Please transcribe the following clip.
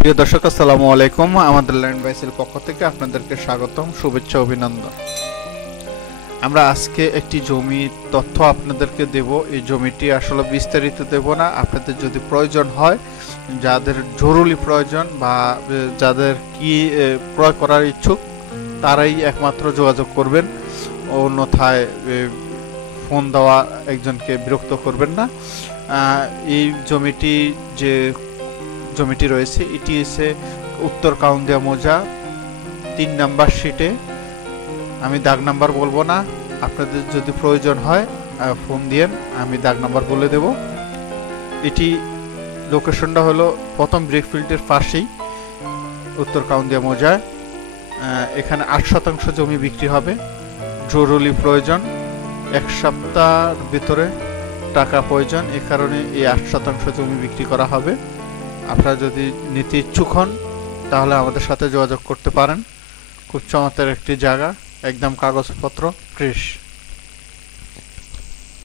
প্রিয় দর্শক, আসসালামু আলাইকুম। আমাদের ল্যান্ড বাইসের পক্ষ থেকে আপনাদেরকে স্বাগতম, শুভেচ্ছা, অভিনন্দন। আমরা আজকে একটি জমির তথ্য আপনাদেরকে দেব। এই জমিটি আসলে বিস্তারিত দেব না, আপনাদের যদি প্রয়োজন হয়, যাদের জরুরি প্রয়োজন বা যাদের কি ক্রয় করার ইচ্ছুক, তারাই একমাত্র যোগাযোগ করবেন। অন্যথায় ফোন দেওয়া একজনকে বিরক্ত করবেন না। এই জমিটি রয়েছে, এটি হচ্ছে উত্তর কাউন্দিয়া মৌজা ৩ নাম্বার শিটে। আমি দাগ নাম্বার বলবো না, আপনাদের যদি প্রয়োজন হয় ফোন দিয়েন, আমি দাগ নাম্বার বলে দেব। এটি লোকেশনটা হলো প্রথম ব্রিকফিল্ডের পাশেই, উত্তর কাউন্দিয়া মৌজায়। এখানে ৮% জমি বিক্রি হবে। জরুরি প্রয়োজন, ১ সপ্তাহের ভিতরে টাকা প্রয়োজন, এ কারণে এই ৮% জমি বিক্রি করা হবে। আপনারা যদি নিতে ইচ্ছুক হন তাহলে আমাদের সাথে যোগাযোগ করতে পারেন। খুব চমৎকার একটি জায়গা, একদম কাগজপত্র ফ্রেশ।